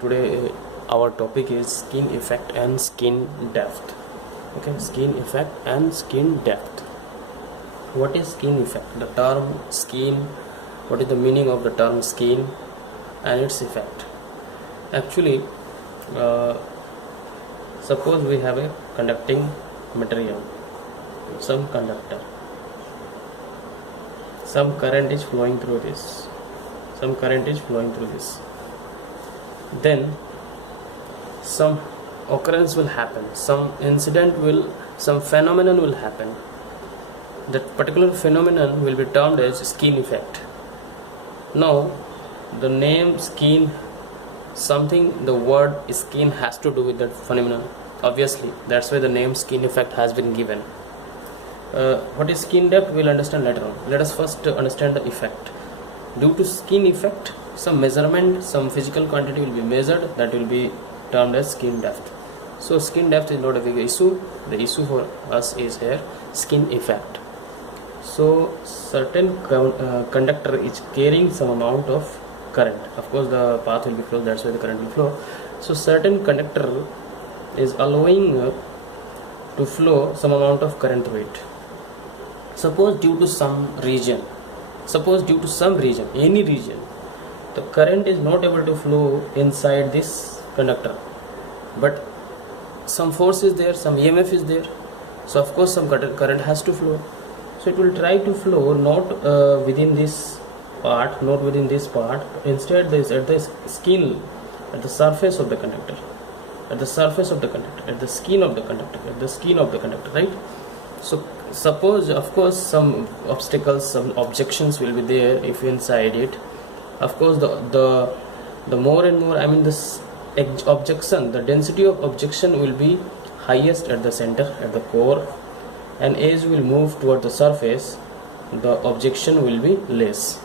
Today our topic is skin effect and skin depth. Okay, skin effect and skin depth. What is skin effect? The term skin, what is the meaning of the term skin and its effect? Actually, suppose we have a conducting material, some conductor, some current is flowing through this, then some occurrence will happen, some phenomenon will happen. That particular phenomenon will be termed as skin effect. Now the name skin, the word skin has to do with that phenomenon, obviously. That's why the name skin effect has been given. What is skin depth we'll understand later on. Let us first understand the effect. Due to skin effect, some measurement, some physical quantity will be measured, that will be termed as skin depth. So skin depth is not a big issue. The issue for us is here skin effect. So certain conductor is carrying some amount of current. Of course the path will be closed, that's why the current will flow. So certain conductor is allowing to flow some amount of current through it. Suppose due to some region, any region, the current is not able to flow inside this conductor, but some force is there, some EMF is there, so of course some current has to flow. So it will try to flow not within this part, instead this at the skin, at the surface of the conductor, at the skin of the conductor, right? So suppose, of course, some obstacles, some objections will be there if inside it. Of course the more and more, this objection, the density of objection will be highest at the center, at the core, and as we will move toward the surface, the objection will be less.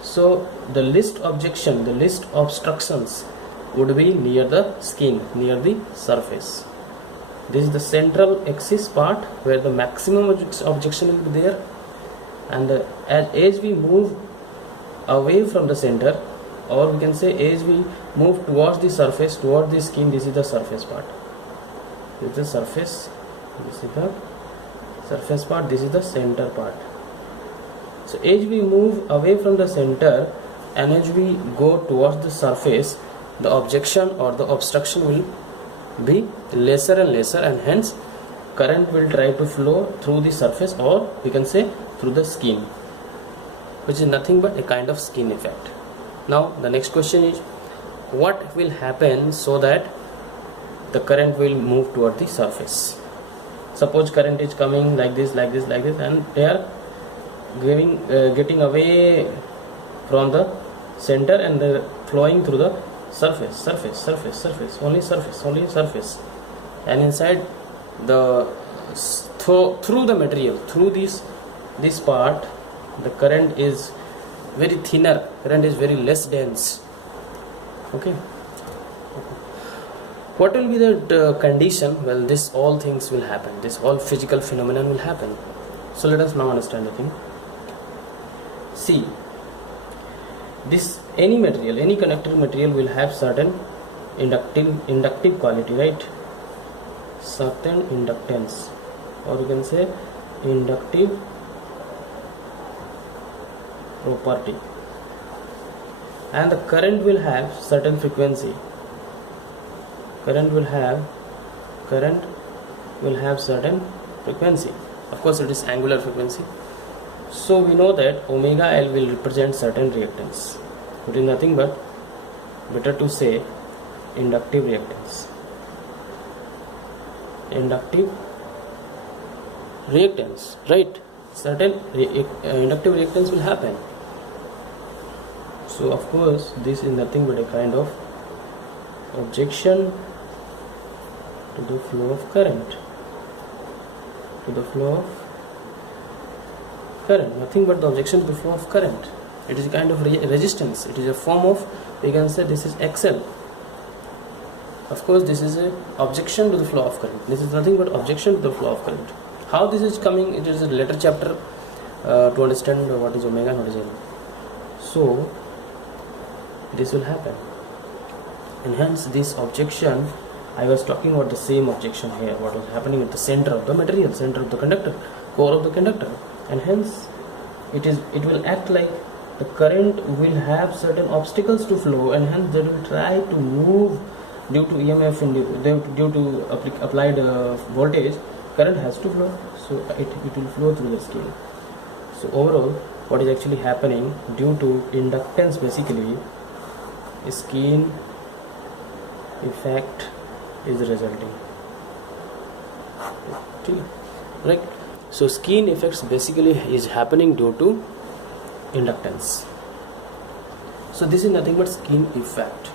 So the least objection, the least obstructions would be near the skin, near the surface. This is the central axis part where the maximum objection will be there, and as we move away from the center, or we can say as we move towards the surface, toward the skin, this is the surface part, this is the surface part, this is the center part. So as we move away from the center and as we go towards the surface, the objection or the obstruction will be lesser and lesser, and hence current will try to flow through the surface, or we can say through the skin, which is nothing but a kind of skin effect. Now the next question is, what will happen so that the current will move toward the surface? Suppose current is coming like this, and they are getting away from the center and they are flowing through the surface, only surface, and inside the through the material, through this part, the current is very thinner, current is very less dense. Okay, what will be the condition? Well, this all things will happen, this all physical phenomenon will happen. So let us now understand the thing. See, this any conductor material will have certain inductive quality, right? Certain inductance, or you can say inductive property, and the current will have certain frequency. Current will have certain frequency. Of course it is angular frequency. So we know that omega L will represent certain reactance. It is nothing but, better to say, inductive reactance. Right? Certain inductive reactance will happen. So of course this is nothing but a kind of objection to the flow of current. Nothing but the objection to the flow of current. It is a kind of resistance. It is a form of, we can say this is XL. Of course this is a objection to the flow of current. This is nothing but objection to the flow of current. How this is coming, it is a later chapter to understand what is omega and what is L. So this will happen. and hence this objection, I was talking about the same objection here, what was happening at the center of the material, center of the conductor, core of the conductor, and hence it will act like the current will have certain obstacles to flow, and hence they will try to move due to EMF and due to applied voltage. Current has to flow, so it will flow through the skin. So overall, what is actually happening due to inductance, basically skin effect is resulting, right? So skin effects basically is happening due to inductance. So this is nothing but skin effect.